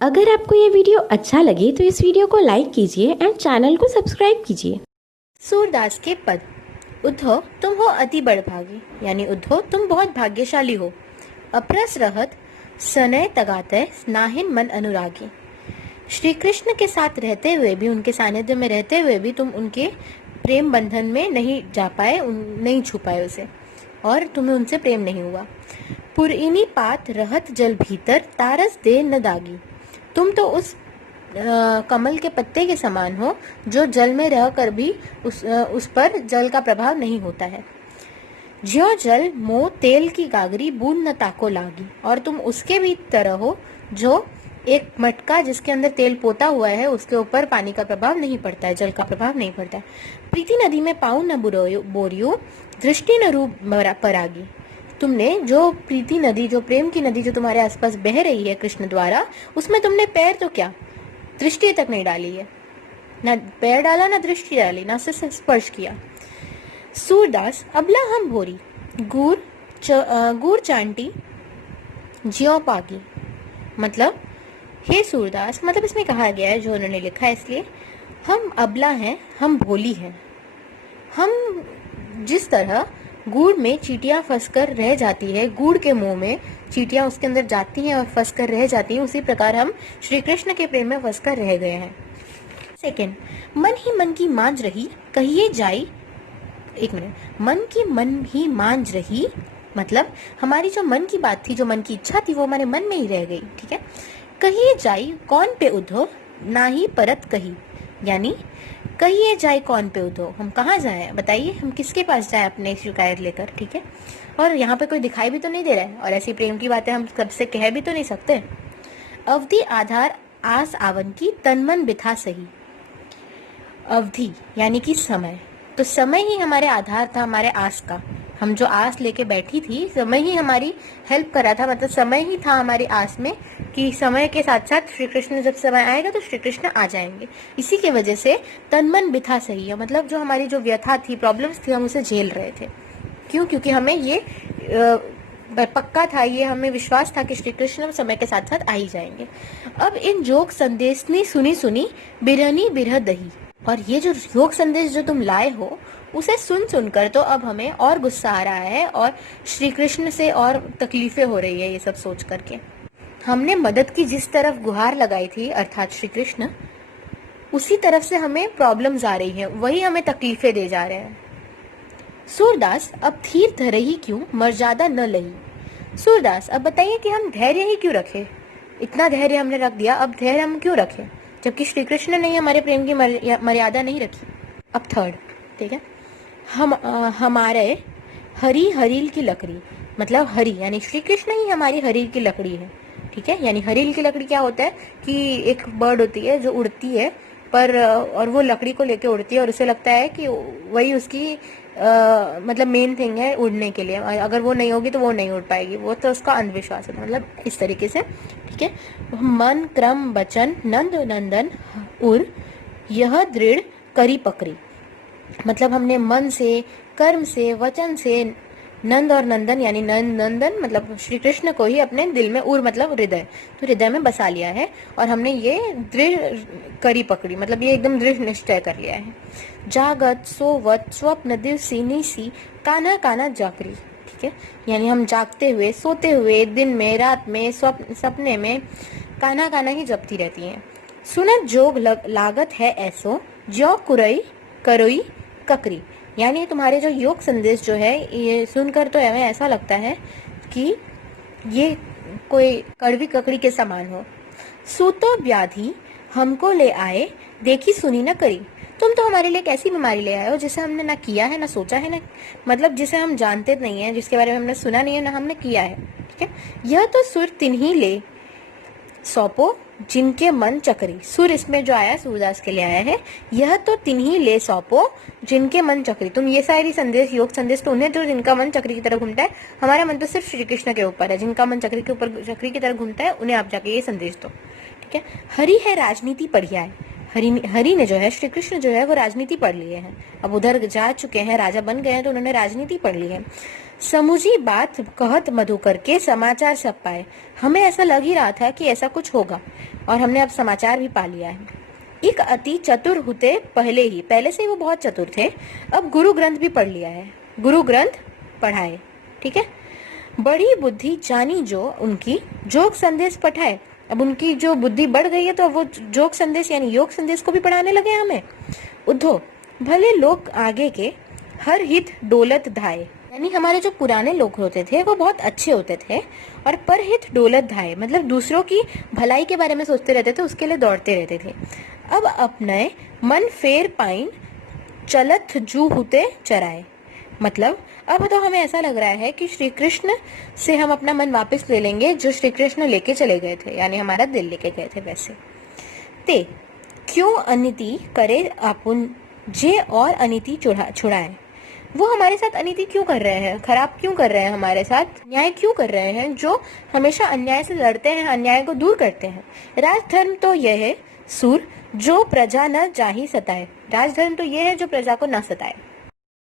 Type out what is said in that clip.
अगर आपको ये वीडियो अच्छा लगे तो इस वीडियो को लाइक कीजिए एंड चैनल को सब्सक्राइब कीजिए। सूरदास के पद। उद्धव तुम हो अति बड़भागी, यानी उद्धव तुम बहुत भाग्यशाली हो। अपरस रहत सनय तगातय नाहिन मन अनुरागी। श्री कृष्ण के साथ रहते हुए भी, उनके सानिध्य में रहते हुए भी तुम उनके प्रेम बंधन में नहीं जा पाए, नहीं छू पाए उसे, और तुम्हें उनसे प्रेम नहीं हुआ। पुरइनी पात रहत जल भीतर तारस दे न दागी। तुम तो उस कमल के पत्ते के समान हो जो जल में रहकर भी उस पर जल का प्रभाव नहीं होता है। ज्यों जल मोह तेल की गागरी बूंद न ताको लागी। और तुम उसके भी तरह हो जो एक मटका जिसके अंदर तेल पोता हुआ है, उसके ऊपर पानी का प्रभाव नहीं पड़ता है, जल का प्रभाव नहीं पड़ता है। प्रीति नदी में पाऊ न बोरियो दृष्टि न रूप परागी। तुमने जो प्रीति नदी, जो प्रेम की नदी जो तुम्हारे आसपास बह रही है कृष्ण द्वारा, उसमें तुमने पैर तो क्या, दृष्टि तक नहीं डाली है। ना पैर डाला, ना दृष्टि डाली, ना से स्पर्श किया। सूरदास अबला हम भोरी गूर चांटी ज्यों पागी। मतलब हे सूरदास, मतलब इसमें कहा गया है, जो उन्होंने लिखा है इसलिए, हम अबला हैं, हम भोली हैं। हम जिस तरह गुड़ में चींटियां फंसकर रह जाती है, गुड़ के मुंह में चींटियां उसके अंदर जाती हैं और फंसकर रह जाती हैं, उसी प्रकार हम श्री कृष्ण के प्रेम में फंसकर रह गए हैं। सेकंड, मन ही मन की मांझ रही कहिए जाई। एक मिनट, मन ही मांझ रही, मतलब हमारी जो मन की बात थी, जो मन की इच्छा थी, वो हमारे मन में ही रह गई। ठीक है। कहिए जाई कौन पे उद्धव ना ही परत कही, यानी कहिए जाए कौन पे उद्धव, हम कहाँ जाए, बताइए हम किसके पास जाए अपने शिकायत लेकर। ठीक है। और यहाँ पे कोई दिखाई भी तो नहीं दे रहा है, और ऐसी प्रेम की बातें हम सबसे कह भी तो नहीं सकते। अवधि आधार आस आवन की तन मन बिथा सही। अवधि यानी कि समय, तो समय ही हमारे आधार था, हमारे आस का। हम जो आस लेके बैठी थी, समय ही हमारी हेल्प कर रहा था, मतलब समय ही था हमारी आस में कि समय के साथ साथ श्री कृष्ण, जब समय आएगा तो श्री कृष्ण आ जाएंगे। इसी के वजह से तन मन बिथा सही है, मतलब जो हमारी जो व्यथा थी, प्रॉब्लम्स थी, हम उसे झेल रहे थे। क्यों? क्योंकि हमें ये पक्का था, ये हमें विश्वास था कि श्री कृष्ण समय के साथ साथ आ ही जाएंगे। अब इन जोग संदेश ने सुनी सुनी बिरहनी बिरह दही। और ये जो योग संदेश जो तुम लाए हो, उसे सुन सुनकर तो अब हमें और गुस्सा आ रहा है, और श्री कृष्ण से और तकलीफें हो रही है ये सब सोच करके। हमने मदद की जिस तरफ गुहार लगाई थी, अर्थात श्री कृष्ण, उसी तरफ से हमें प्रॉब्लम्स आ रही है, वही हमें तकलीफें दे जा रहे हैं। सूरदास अब धीर धरे ही क्यों मर्यादा न लही। सूरदास अब बताइए कि हम धैर्य ही क्यों रखे, इतना धैर्य हमने रख दिया, अब धैर्य हम क्यों रखे, जबकि श्री कृष्ण ने हमारे प्रेम की मर्यादा नहीं रखी। अब थर्ड, ठीक है, हमारे हरी हरील की लकड़ी, मतलब हरी यानी श्री कृष्ण ही हमारी हरील की लकड़ी है। ठीक है। यानी हरील की लकड़ी क्या होता है कि एक बर्ड होती है जो उड़ती है, पर और वो लकड़ी को लेके उड़ती है, और उसे लगता है कि वही उसकी मतलब मेन थिंग है उड़ने के लिए, अगर वो नहीं होगी तो वो नहीं उड़ पाएगी, वो तो उसका अंधविश्वास है, मतलब इस तरीके से। ठीक है। मन क्रम बचन नंद नंदन उर यह दृढ़ करी पकड़ी, मतलब हमने मन से, कर्म से, वचन से नंद और नंदन यानी नंदन मतलब श्री कृष्ण को ही अपने दिल में, उर मतलब हृदय, तो हृदय में बसा लिया है, और हमने ये दृढ़ करी पकड़ी, मतलब ये एकदम दृढ़ निश्चय कर लिया है। जागत सोवत स्वप्न दिवसी निसी कान्हा कान्हा जागरी। ठीक है। यानी हम जागते हुए, सोते हुए, दिन में, रात में, सपने में कान्हा कान्हा ही जपती रहती हैं। सुनत जोग लागत है ऐसो ज्यों कुरई करोई ककरी। यानी तुम्हारे जो योग संदेश जो है, ये सुनकर तो हमें ऐसा लगता है कि ये कोई कड़वी ककड़ी के समान हो। सूतो व्याधि हमको ले आए देखी सुनी न करी। तुम तो हमारे लिए एक ऐसी बीमारी ले आए हो जिसे हमने ना किया है, ना सोचा है, ना मतलब जिसे हम जानते नहीं है, जिसके बारे में हमने सुना नहीं है, ना हमने किया है। ठीक है। यह तो सुर तिन्ही ले सौंपो जिनके मन चक्री। सुर इसमें जो आया सूरदास के लिए आया है, यह तो तिन्ही ले सौंपो जिनके मन चक्री। तुम ये सारी संदेश, योग संदेश तो उन्हें जो जिनका मन चक्री की तरह घूमता है, हमारा मन तो सिर्फ श्री कृष्ण के ऊपर है, जिनका मन चक्री के ऊपर, चक्री की तरह घूमता है, उन्हें आप जाके ये संदेश दो। ठीक है। हरि है राजनीति पढ़िया है। हरि ने जो है, श्री कृष्ण जो है, वो राजनीति पढ़ लिए हैं, अब उधर जा चुके हैं, राजा बन गए हैं, तो उन्होंने राजनीति पढ़ ली है। समूची बात कहत मधुकर के समाचार सब पाए। हमें ऐसा लग ही रहा था कि ऐसा कुछ होगा, और हमने अब समाचार भी पा लिया है। एक अति चतुर हुते पहले से ही वो बहुत चतुर थे, अब गुरु ग्रंथ भी पढ़ लिया है, गुरु ग्रंथ पढ़ाए। ठीक है। बड़ी बुद्धि जानी जो उनकी जोग संदेश पठाए। अब उनकी जो बुद्धि बढ़ गई है तो अब वो जोग संदेश यानी योग संदेश को भी पढ़ाने लगे हमें। उद्धव भले लोग आगे के हर हित डोलत धाये, यानी हमारे जो पुराने लोग होते थे वो बहुत अच्छे होते थे और परहित डोलत धाये मतलब दूसरों की भलाई के बारे में सोचते रहते थे, उसके लिए दौड़ते रहते थे। अब अपने मन फेर पाइन चलत जू हुते चराए, मतलब अब तो हमें ऐसा लग रहा है कि श्री कृष्ण से हम अपना मन वापस ले लेंगे जो श्री कृष्ण लेके चले गए थे, यानी हमारा दिल लेके गए थे। वैसे ते क्यों अनिति करे अपुन जे और अनिति छुड़ाए, वो हमारे साथ अनिति क्यों कर रहे हैं, खराब क्यों कर रहे हैं, हमारे साथ न्याय क्यों कर रहे हैं, जो हमेशा अन्याय से लड़ते हैं, अन्याय को दूर करते हैं। राजधर्म तो यह है सूर जो प्रजा न जाहि सताए, राजधर्म तो यह है जो प्रजा को न सताए।